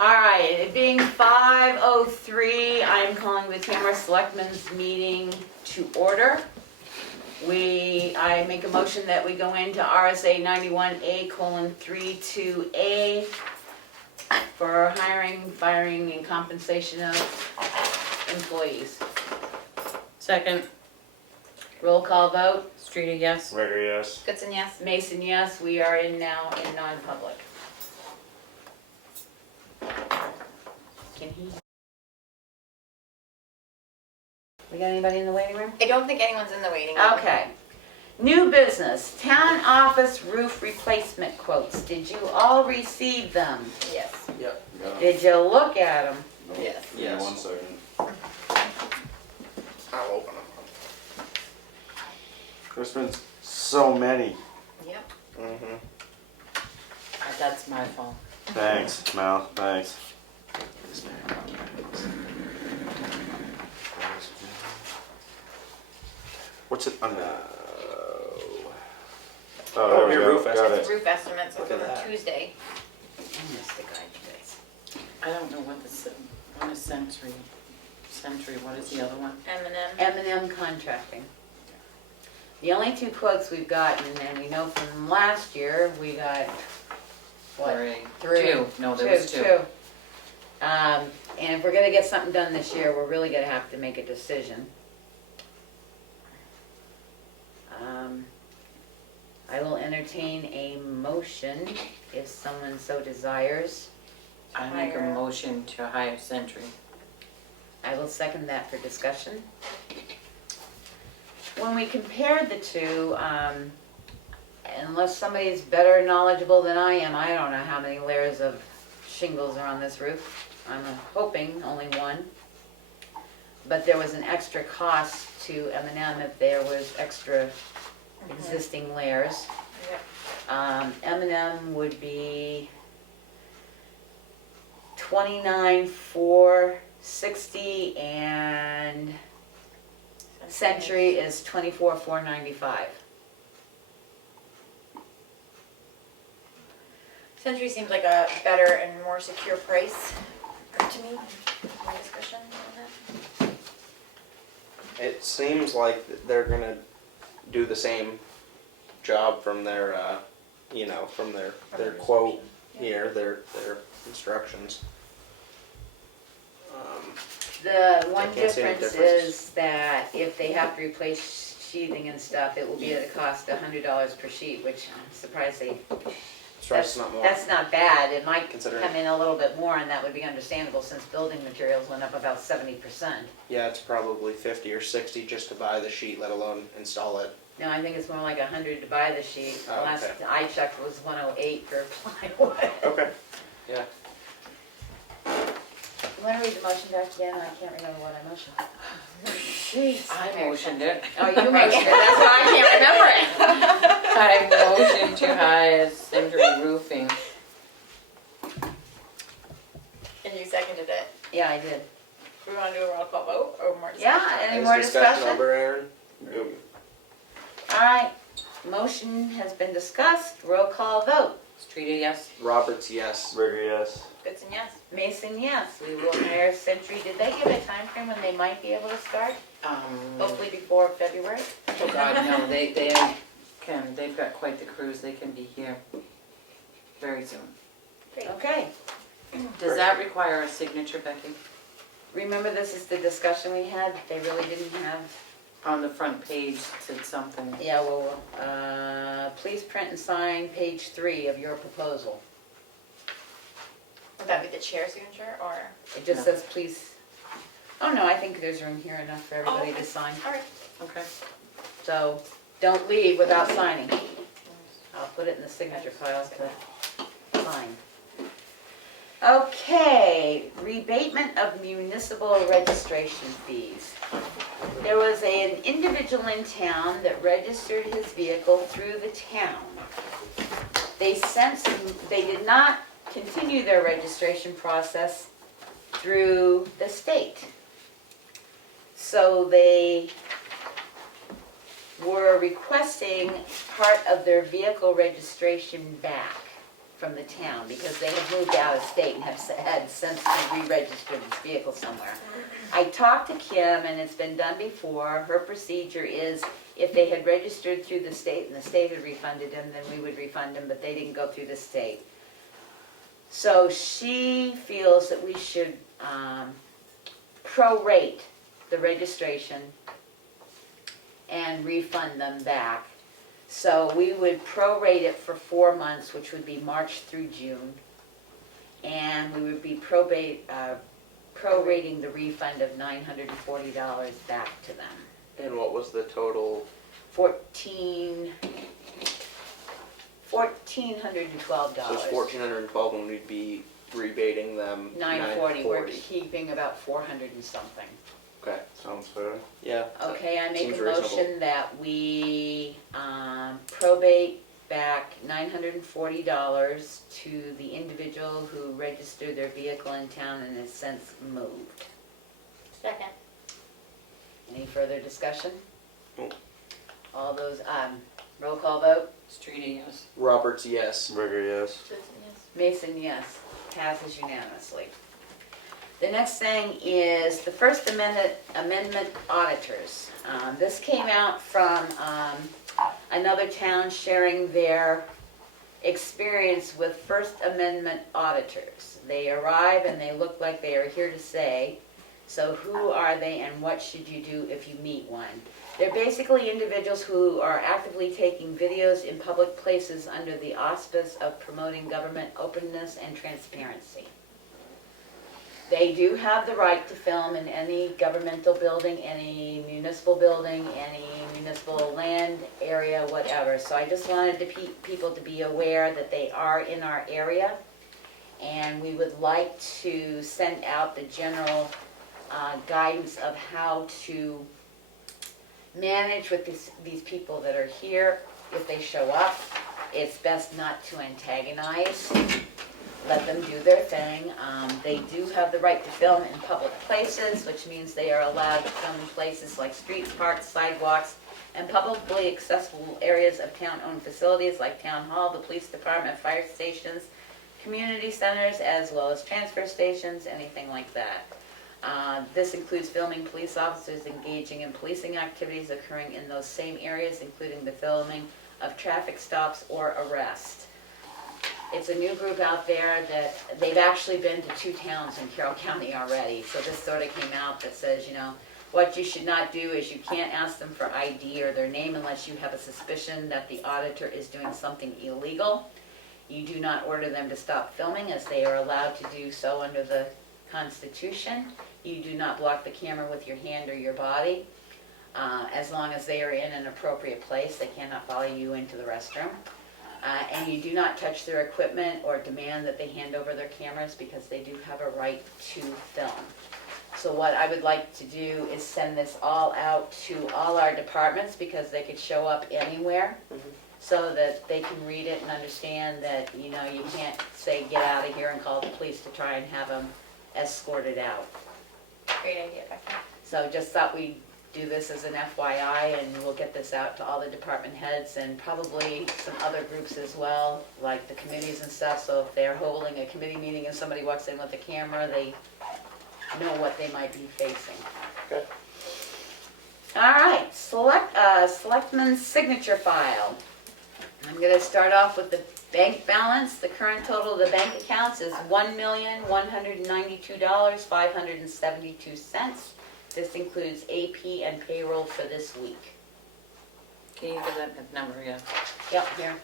All right, it being 5:03, I'm calling the Tamworth Selectmen's meeting to order. I make a motion that we go into RSA 91A:32A for hiring, firing, and compensation of employees. Second. Roll call vote. Streeter, yes. Ritter, yes. Goodson, yes. Mason, yes. We are now in non-public. Can he? We got anybody in the waiting room? I don't think anyone's in the waiting room. Okay. New business, town office roof replacement quotes. Did you all receive them? Yes. Yep. Did you look at them? Yes. Give me 1 second. I'll open them. There's been so many. Yep. Mm-hmm. That's my fault. Thanks, Mel. Thanks. What's it under? Oh, there we your go. roof Got estimate. it. It's roof estimates Look for at that. Tuesday. I missed the guy today. I don't know what one is Century. What is the other one? M&M. M&M Contracting. The only two quotes we've gotten, and we know from last year, we got, what? Three. Two. No, there was two. And if we're gonna get something done this year, we're really gonna have to make a decision. I will entertain a motion if someone so desires. I make a motion to hire Century. I will second that for discussion. When we compared the two, unless somebody's better knowledgeable than I am, I don't know how many layers of shingles are on this roof. I'm hoping only one. But there was an extra cost to M&M if there was extra existing layers. Yep. M&M would be $29,460 and Century is $24,495. Century seems like a better and more secure price to me. Any discussion on that? It seems like they're gonna do the same job from their, from their quote here, their instructions. The one I can't see any difference difference. is that if they have to replace sheathing and stuff, it will be at a cost of $100 per sheet, which I'm surprised Stress not more. that's not bad. It might Considering- come in a little bit more, and that would be understandable since building materials went up about 70%. Yeah, it's probably 50 or 60 just to buy the sheet, let alone install it. No, I think it's more like 100 to buy the sheet. The Oh, last okay. I checked was 108 for plywood. Okay. Yeah. You want to read the motion back again? I can't remember what I motioned. Jeez. I motioned it. Oh, you motioned it. That's why I can't remember it. I motioned to hire Century Roofing. And you seconded it. Yeah, I did. We want to do a roll call vote or more discussion? Yeah, any Is more discussion discussion? over, Aaron? All right, motion has been discussed. Roll call vote. Streeter, yes. Roberts, yes. Ritter, yes. Goodson, yes. Mason, yes. We will hire Century. Did they give a time frame when they might be able to start? Hopefully before February? Oh God, no, they've got quite the crews, they can be here very soon. Okay. Does that require a signature, Becky? Remember, this is the discussion we had. They really didn't have. On the front page, it said something. Yeah, well, please print and sign page 3 of your proposal. Would that be the chair signature or? It just No. says please. Oh no, I think there's room here enough for everybody okay. to sign. All right. Okay. So don't leave without signing. I'll put it in the signature pile to sign. Okay, rebatement of municipal registration fees. There was an individual in town that registered his vehicle through the town. They did not continue their registration process through the state. So they were requesting part of their vehicle registration back. from the town because they have moved out of state and have had since re-registered this vehicle somewhere. I talked to Kim, and it's been done before. Her procedure is if they had registered through the state and the state had refunded them, then we would refund them, but they didn't go through the state. So she feels that we should prorate the registration and refund them back. So we would prorate it for 4 months, which would be March through June. And we would be prorating the refund of $940 back to them. And what was the total? $1,412. So it's $1,412 and we'd be rebating them $940. We're keeping about 400 and something. Okay. Sounds fair. Yeah. Okay, I make Seems a reasonable. motion that we probate back $940 to the individual who registered their vehicle in town and has since moved. Second. Any further discussion? Nope. All those, roll call vote? Streety, yes. Roberts, yes. Burger, yes. Mason, yes. Passes unanimously. The next thing is the First Amendment auditors. This came out from another town sharing their experience with First Amendment auditors. They arrive and they look like they are here to say, so who are they and what should you do if you meet one? They're basically individuals who are actively taking videos in public places under the auspice of promoting government openness and transparency. They do have the right to film in any governmental building, any municipal building, any municipal land area, whatever. So I just wanted people to be aware that they are in our area. And we would like to send out the general guidance of how to manage with these people that are here. If they show up, it's best not to antagonize. Let them do their thing. They do have the right to film in public places, which means they are allowed to film in places like streets, parks, sidewalks, and publicly accessible areas of town-owned facilities like town hall, the police department, fire stations, community centers, as well as transfer stations, anything like that. This includes filming police officers engaging in policing activities occurring in those same areas, including the filming of traffic stops or arrests. It's a new group out there that they've actually been to 2 towns in Carroll County already. So this sort of came out that says, you know, what you should not do is you can't ask them for ID or their name unless you have a suspicion that the auditor is doing something illegal. You do not order them to stop filming, as they are allowed to do so under the Constitution. You do not block the camera with your hand or your body. As long as they are in an appropriate place, they cannot follow you into the restroom. And you do not touch their equipment or demand that they hand over their cameras, because they do have a right to film. So what I would like to do is send this all out to all our departments, because they could show up anywhere, so that they can read it and understand that, you know, you can't say get out of here and call the police to try and have them escorted out. Great idea, Becky. So just thought we'd do this as an FYI, and we'll get this out to all the department heads and probably some other groups as well, like the committees and stuff. So if they're holding a committee meeting and somebody walks in with a camera, they know what they might be facing. Okay. All right, Selectmen's signature file. I'm gonna start off with the bank balance. The current total of the bank accounts is $1,192,572. This includes AP and payroll for this week. Can you give that number again? Yep, here.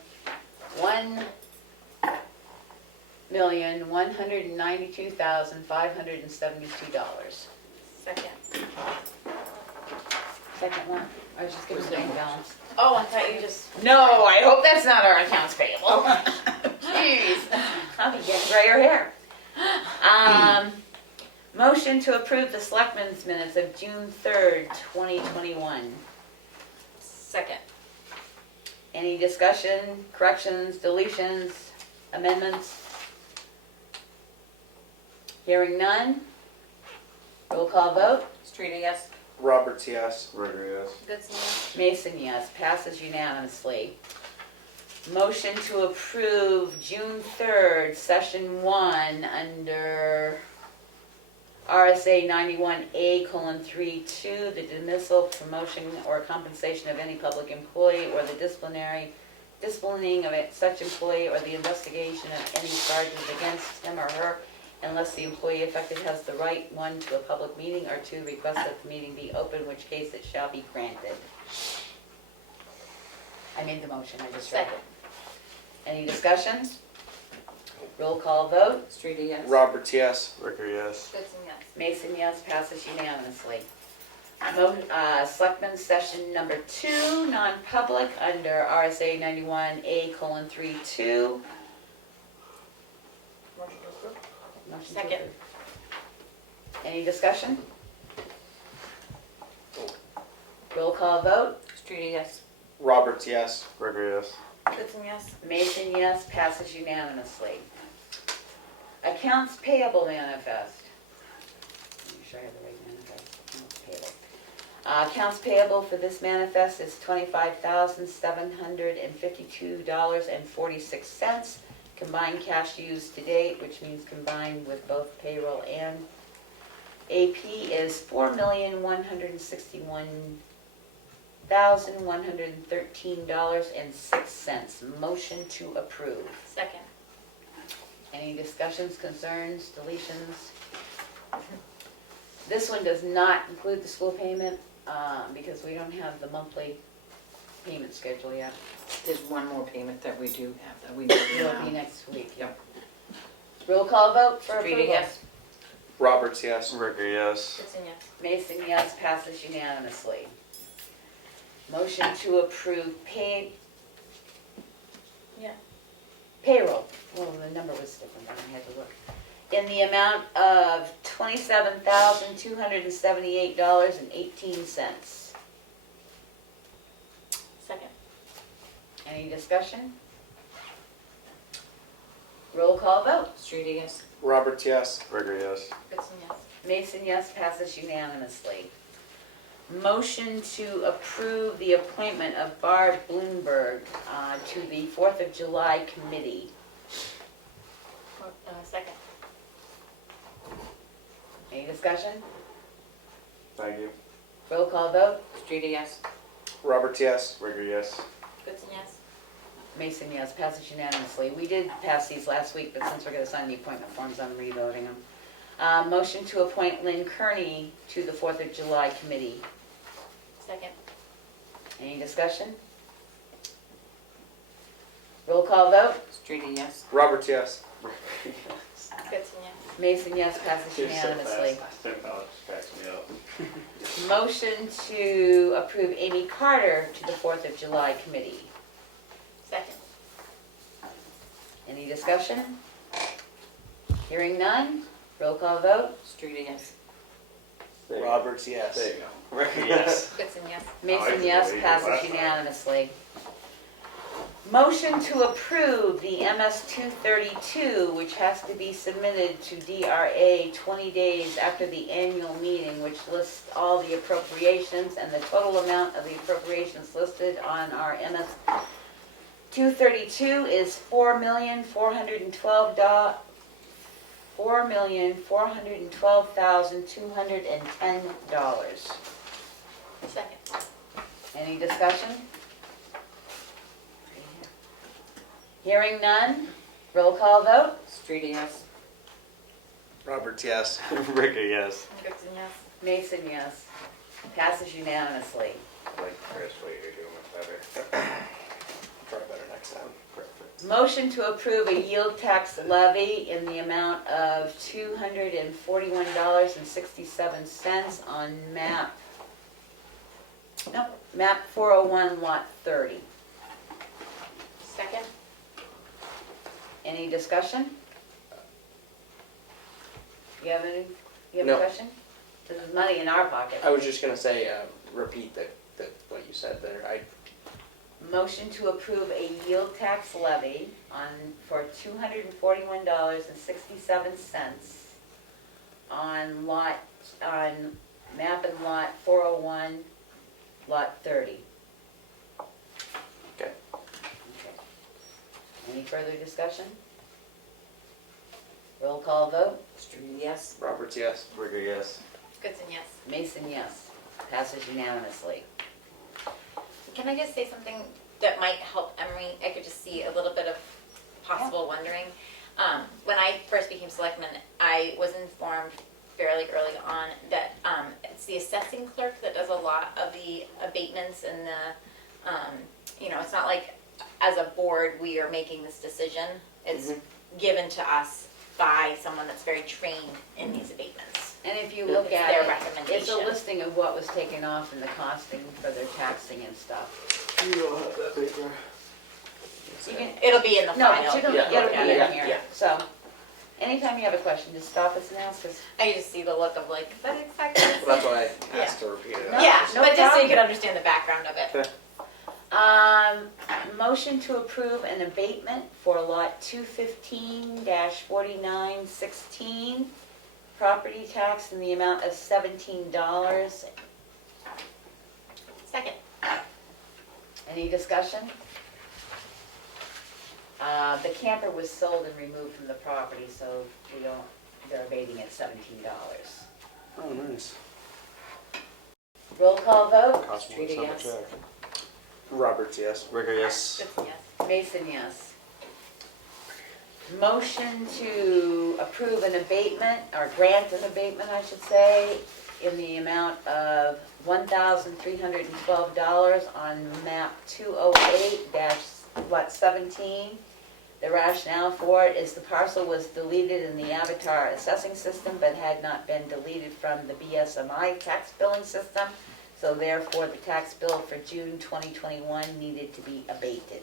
$1,192,572. Second. Second one, I was just giving the bank balance. Oh, I thought you just. No, I hope that's not our accounts payable. Jeez, I'll be getting grayer hair. Motion to approve the Selectmen's minutes of June 3rd, 2021. Second. Any discussion, corrections, deletions, amendments? Hearing none. Roll call vote. Streety, yes. Roberts, yes. Burger, yes. Goodson, yes. Mason, yes. Passes unanimously. Motion to approve June 3rd, session 1, under RSA 91A:32, the dismissal, promotion, or compensation of any public employee, or the disciplining of such employee, or the investigation of any charges against him or her, unless the employee affected has the right, 1, to a public meeting, or 2, request that the meeting be open, in which case it shall be granted. I made the motion, I just read Second. it. Any discussions? Roll call vote. Streety, yes. Roberts, yes. Ricker, yes. Goodson, yes. Mason, yes, passes unanimously. Selectmen session number 2, non-public, under RSA 91A:32. Motion to approve. Motion to Second. approve. Any discussion? Roll call vote. Streety, yes. Roberts, yes. Ricker, yes. Goodson, yes. Mason, yes, passes unanimously. Accounts payable manifest. Make sure I have the right manifest. Accounts payable. Accounts payable for this manifest is $25,752.46. Combined cash used to date, which means combined with both payroll and AP, is $4,161,113.06. Motion to approve. Second. Any discussions, concerns, deletions? This one does not include the school payment, because we don't have the monthly payment schedule yet. There's one more payment that we do have that we know It'll be now. next week. Yep. Roll call vote for approval. Streety, yes. Roberts, yes. Ricker, yes. Goodson, yes. Mason, yes, passes unanimously. Motion to approve Yeah. payroll. Well, the number was different, I had to look. In the amount of $27,278.18. Second. Any discussion? Roll call vote. Streety, yes. Roberts, yes. Ricker, yes. Goodson, yes. Mason, yes, passes unanimously. Motion to approve the appointment of Barb Bloomberg to the 4th of July committee. Second. Any discussion? Thank you. Roll call vote. Streety, yes. Roberts, yes. Ricker, yes. Goodson, yes. Mason, yes, passes unanimously. We did pass these last week, but since we're going to sign the appointment forms, I'm revoting them. Motion to appoint Lynn Kearney to the 4th of July committee. Second. Any discussion? Roll call vote. Streety, yes. Roberts, yes. Goodson, yes. Mason, yes, passes unanimously. Motion to approve Amy Carter to the 4th of July committee. Second. Any discussion? Hearing none, roll call vote. Streety, yes. Roberts, yes. There you go. Ricker, yes. Goodson, yes. Mason, yes, passes unanimously. Motion to approve the MS 232, which has to be submitted to DRA 20 days after the annual meeting, which lists all the appropriations, and the total amount of the appropriations listed on our MS 232 is $4,412,210. Second. Any discussion? Hearing none, roll call vote. Streety, yes. Roberts, yes. Ricker, yes. Goodson, yes. Mason, yes. Passes unanimously. I like Chris, what you're doing much better. Try better next time. Motion to approve a yield tax levy in the amount of $241.67 on map 401, lot 30. Second. Any discussion? You have a No. question? This is money in our pocket. I was just gonna say, repeat what you said there. Motion to approve a yield tax levy for $241.67 on map and lot 401, lot 30. Okay. Okay. Any further discussion? Roll call vote. Street, yes. Roberts, yes. Ricker, yes. Goodson, yes. Mason, yes. Passes unanimously. Can I just say something that might help Emery? I could just see a little bit of possible wondering. When I first became selectman, I was informed fairly early on that it's the assessing clerk that does a lot of the abatements and the, it's not like as a board we are making this decision. It's given to us by someone that's very trained in these abatements. And if you look It's at their it, recommendation. it's a listing of what was taken off and the costing for their taxing and stuff. You don't have that paper. You can, It'll be in the no, final. but you don't, Yeah. it'll be Yeah. in here. Yeah. So, anytime you have a question, just stop us and ask us. I just see the look of like, is that exactly? Well, that's why I asked to repeat it. No. Yeah, no but just so problem. you can understand the background of it. Okay. Motion to approve an abatement for lot 215-4916, property tax in the amount of $17. Second. Any discussion? The camper was sold and removed from the property, so they're abating at $17. Oh, nice. Roll call vote. Cost more to Street, send a yes. check. Roberts, yes. Ricker, yes. Goodson, yes. Mason, yes. Motion to approve an abatement, or grant an abatement, I should say, in the amount of $1,312 on map 208-17. The rationale for it is the parcel was deleted in the Avatar assessing system, but had not been deleted from the BSMI tax billing system. So therefore, the tax bill for June 2021 needed to be abated.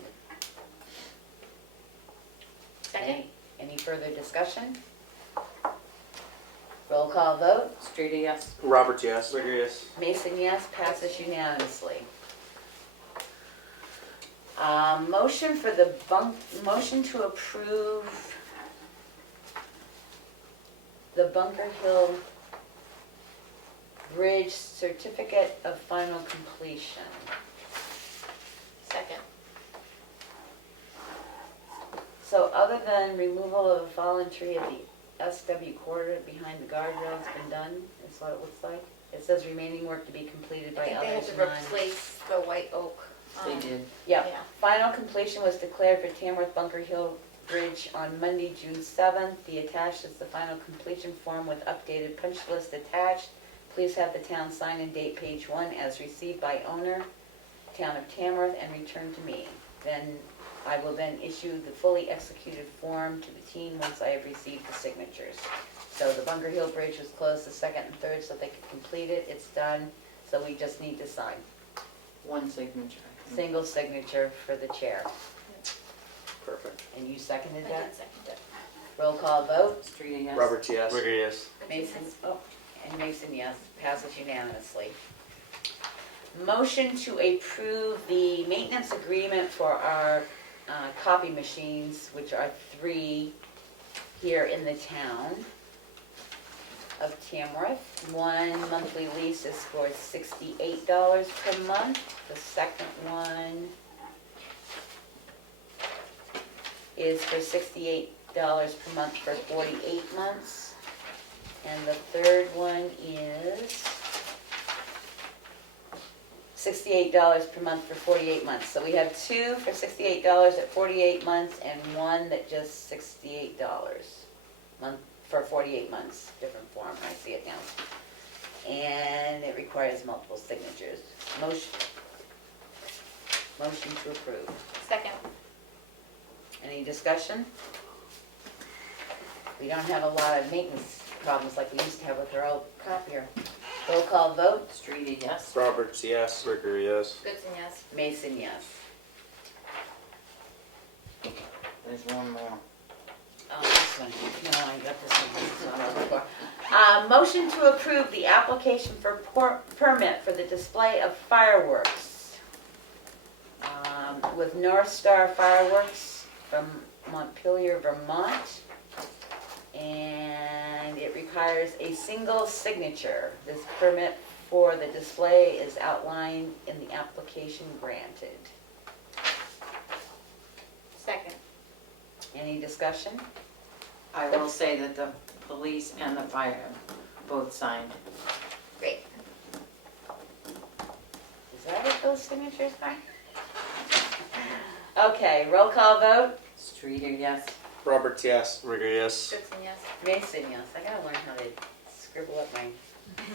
Second. Any further discussion? Roll call vote. Street, yes. Roberts, yes. Ricker, yes. Mason, yes. Passes unanimously. Motion to approve the Bunker Hill Bridge Certificate of Final Completion. Second. So other than removal of a fallen tree at the SW corridor behind the guardrail, it's been done, is what it looks like. It says remaining work to be completed I by think they had others. to none. replace the white oak. They did. Yeah, Yeah. final completion was declared for Tamworth Bunker Hill Bridge on Monday, June 7th. The attached is the final completion form with updated punch list attached. Please have the town sign and date page 1 as received by owner, town of Tamworth, and return to me. Then I will then issue the fully executed form to the team once I have received the signatures. So the Bunker Hill Bridge was closed the 2nd and 3rd so they could complete it. It's done, so we just need to sign. One signature. I think. Single signature for the chair. Perfect. And you seconded I that? did second it. Roll call vote. Street, yes. Roberts, yes. Ricker, yes. Mason, and Mason, yes. Passes unanimously. Motion to approve the maintenance agreement for our copy machines, which are 3 here in the town of Tamworth. One monthly lease is for $68 per month. The second one is for $68 per month for 48 months. And the third one is $68 per month for 48 months. So we have 2 for $68 at 48 months and 1 that just $68 month for 48 months. Different form, I see it now. And it requires multiple signatures. Motion to approve. Second. Any discussion? We don't have a lot of maintenance problems like we used to have with our old copier. Roll call vote. Street, yes. Roberts, yes. Ricker, yes. Goodson, yes. Mason, yes. There's one more. Oh, this one. No, I got this one. This is not on the floor. Motion to approve the application for permit for the display of fireworks with North Star Fireworks from Montpelier, Vermont. And it requires a single signature. This permit for the display is outlined in the application granted. Second. Any discussion? I will say that the police and the fire both signed. Great. Is that what those signatures are? Okay, roll call vote. Streeter, yes. Roberts, yes. Rigger, yes. Goodson, yes. Mason, yes. I gotta learn how to scribble up my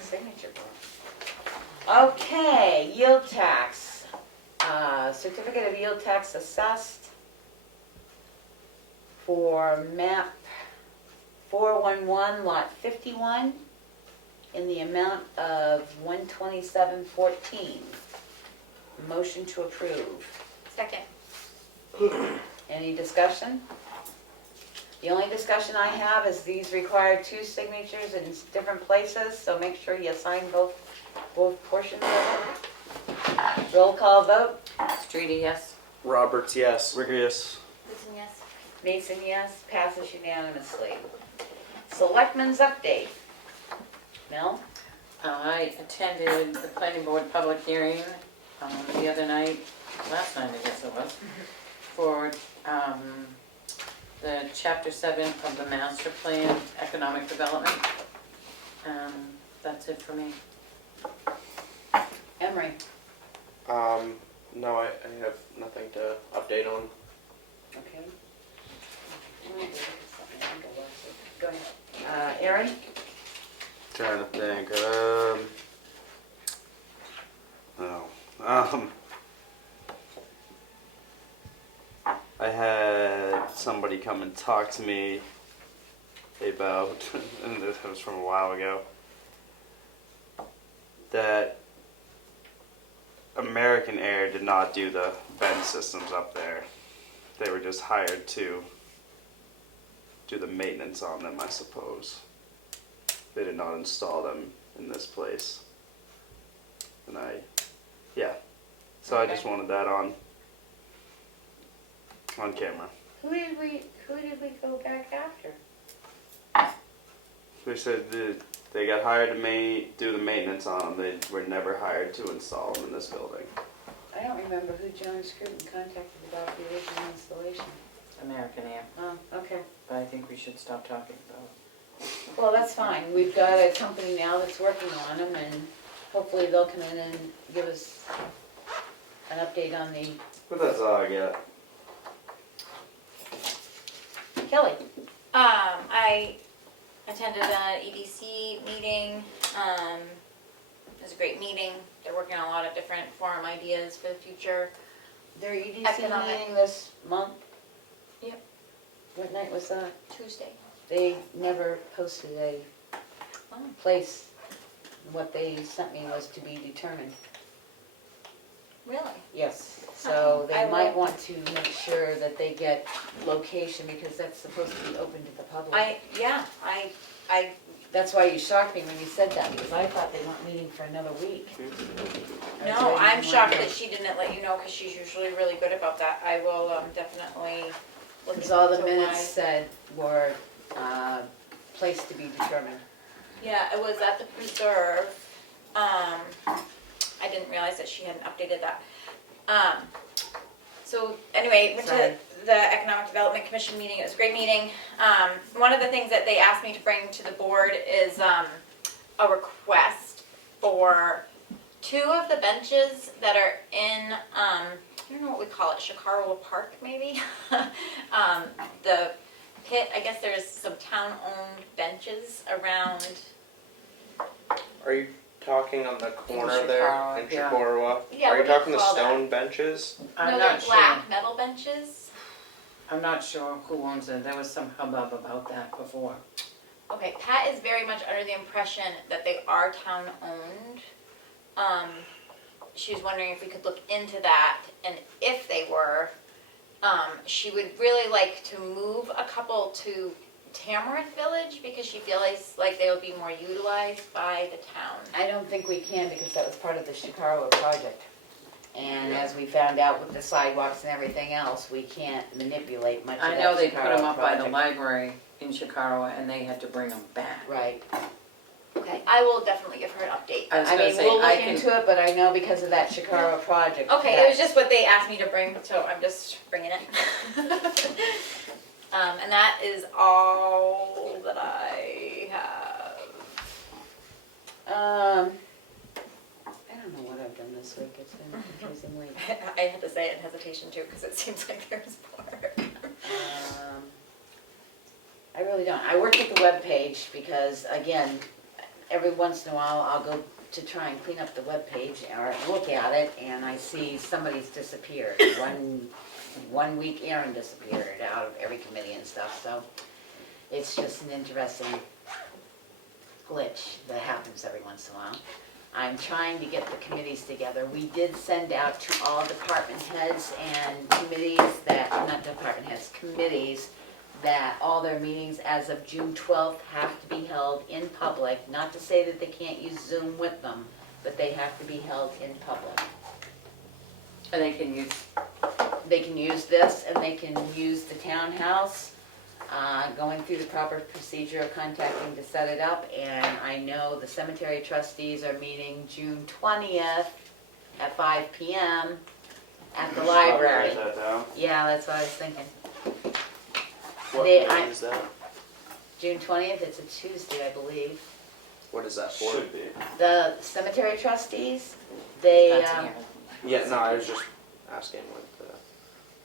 signature block. Okay, yield tax. Certificate of yield tax assessed for map 411 lot 51 in the amount of $127.14. Motion to approve. Second. Any discussion? The only discussion I have is these require 2 signatures in different places, so make sure you sign both portions of it. Roll call vote. Streeter, yes. Roberts, yes. Rigger, yes. Goodson, yes. Mason, yes. Passes unanimously. Selectmen's update. Mel? I attended the planning board public hearing the other night, last night I guess it was, for the chapter 7 of the master plan, economic development. That's it for me. Emery? No, I have nothing to update on. Okay. Go ahead. Aaron? Trying to think. I had somebody come and talk to me about, and this was from a while ago, that American Air did not do the vent systems up there. They were just hired to do the maintenance on them, I suppose. They did not install them in this place. And so I just wanted that on camera. Who did we go back after? They said that they got hired to do the maintenance on them. They were never hired to install them in this building. I don't remember who John Scruton contacted about the original installation. American Air, Oh, okay. but I think we should stop talking about it. Well, that's fine. We've got a company now that's working on them, and hopefully they'll come in and give us an update on the... But that's all I got. Kelly? I attended an EDC meeting. It was a great meeting. They're working on a lot of different forum ideas for the future. Their EDC Economic. meeting this month? Yep. What night was that? Tuesday. They never posted a Oh. place. What they sent me was to be determined. Really? Yes, so I they might will- want to make sure that they get location, because that's supposed to be open to the public. I That's why you shocked me when you said that, because I thought they weren't meeting for another week. No, I'm shocked that she didn't let you know, because she's usually really good about that. I will definitely look Because into all the why. minutes said were, place to be determined. Yeah, it was at the preserve. I didn't realize that she hadn't updated that. So anyway, went Sorry. to the Economic Development Commission meeting. It was a great meeting. One of the things that they asked me to bring to the board is a request for 2 of the benches that are in, I don't know what we call it, Shikaroa Park maybe? The pit, I guess there's some town-owned benches around. Are you talking on the corner In there Chicorowa, in yeah. Chicorowa? Yeah, Are you what do you talking the call that? stone benches? I'm No, not they're sure. black metal benches. I'm not sure who owns it. There was some hubbub about that before. Okay, Pat is very much under the impression that they are town-owned. She was wondering if we could look into that, and if they were, she would really like to move a couple to Tamworth Village, because she feels like they would be more utilized by the town. I don't think we can, because that was part of the Shikaroa project. And as we found out with the sidewalks and everything else, we can't manipulate much of I that know they put them Shikaroa up by the project. library in Chicorowa and they had to bring them back. Right. Okay, I will definitely give her an update. I was I gonna mean, say, we'll I look can, into it, but I know because of that Shikaroa project. Okay, it was just what they asked me to bring, so I'm just bringing it. And that is all that I have. I don't know what I've done this week, it's been a confusing week. I had to say it in hesitation too, because it seems like there's more. I really don't. I worked at the webpage because, again, every once in a while I'll go to try and clean up the webpage or look at it and I see somebody's disappeared. One week Aaron disappeared out of every committee and stuff, so it's just an interesting glitch that happens every once in a while. I'm trying to get the committees together. We did send out to all department heads and committees that, not department heads, committees, that all their meetings as of June 12th have to be held in public. Not to say that they can't use Zoom with them, but they have to be held in public. And they can use, They can use this and they can use the townhouse, going through the proper procedure of contacting to set it up. And I know the cemetery trustees are meeting June 20th at 5 p.m. at the library. Write that down. Yeah, that's what I was thinking. What They- meeting I- is that? June 20th, it's a Tuesday, I believe. What is that for? Should be. The cemetery trustees, they, that's Aaron. Yeah, no, I was just asking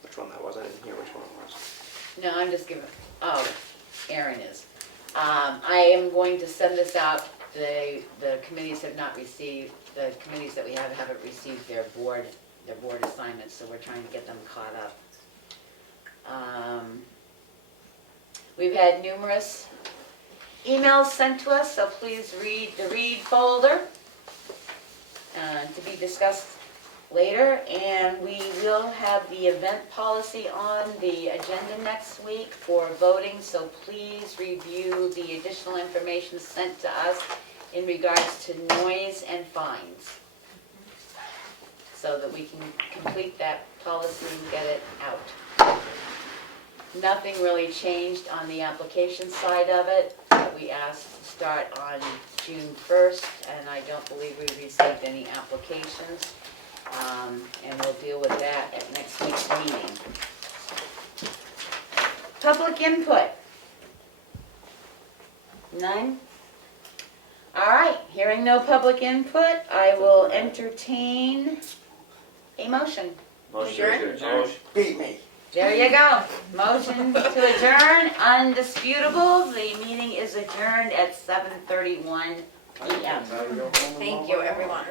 which one that was. I didn't hear which one it was. no, I'm just giving, oh, Aaron is. I am going to send this out. The committees have not received, the committees that we have haven't received their board assignments, so we're trying to get them caught up. We've had numerous emails sent to us, so please read the read folder to be discussed later. And we will have the event policy on the agenda next week for voting, so please review the additional information sent to us in regards to noise and fines, so that we can complete that policy and get it out. Nothing really changed on the application side of it. We asked to start on June 1st, and I don't believe we received any applications. And we'll deal with that at next week's meeting. Public input. None? All right, hearing no public input, I will entertain a motion. Motion to adjourn. Beat me. There you go. Motion to adjourn, undisputable. The meeting is adjourned at 7:31 p.m. Thank you, everyone.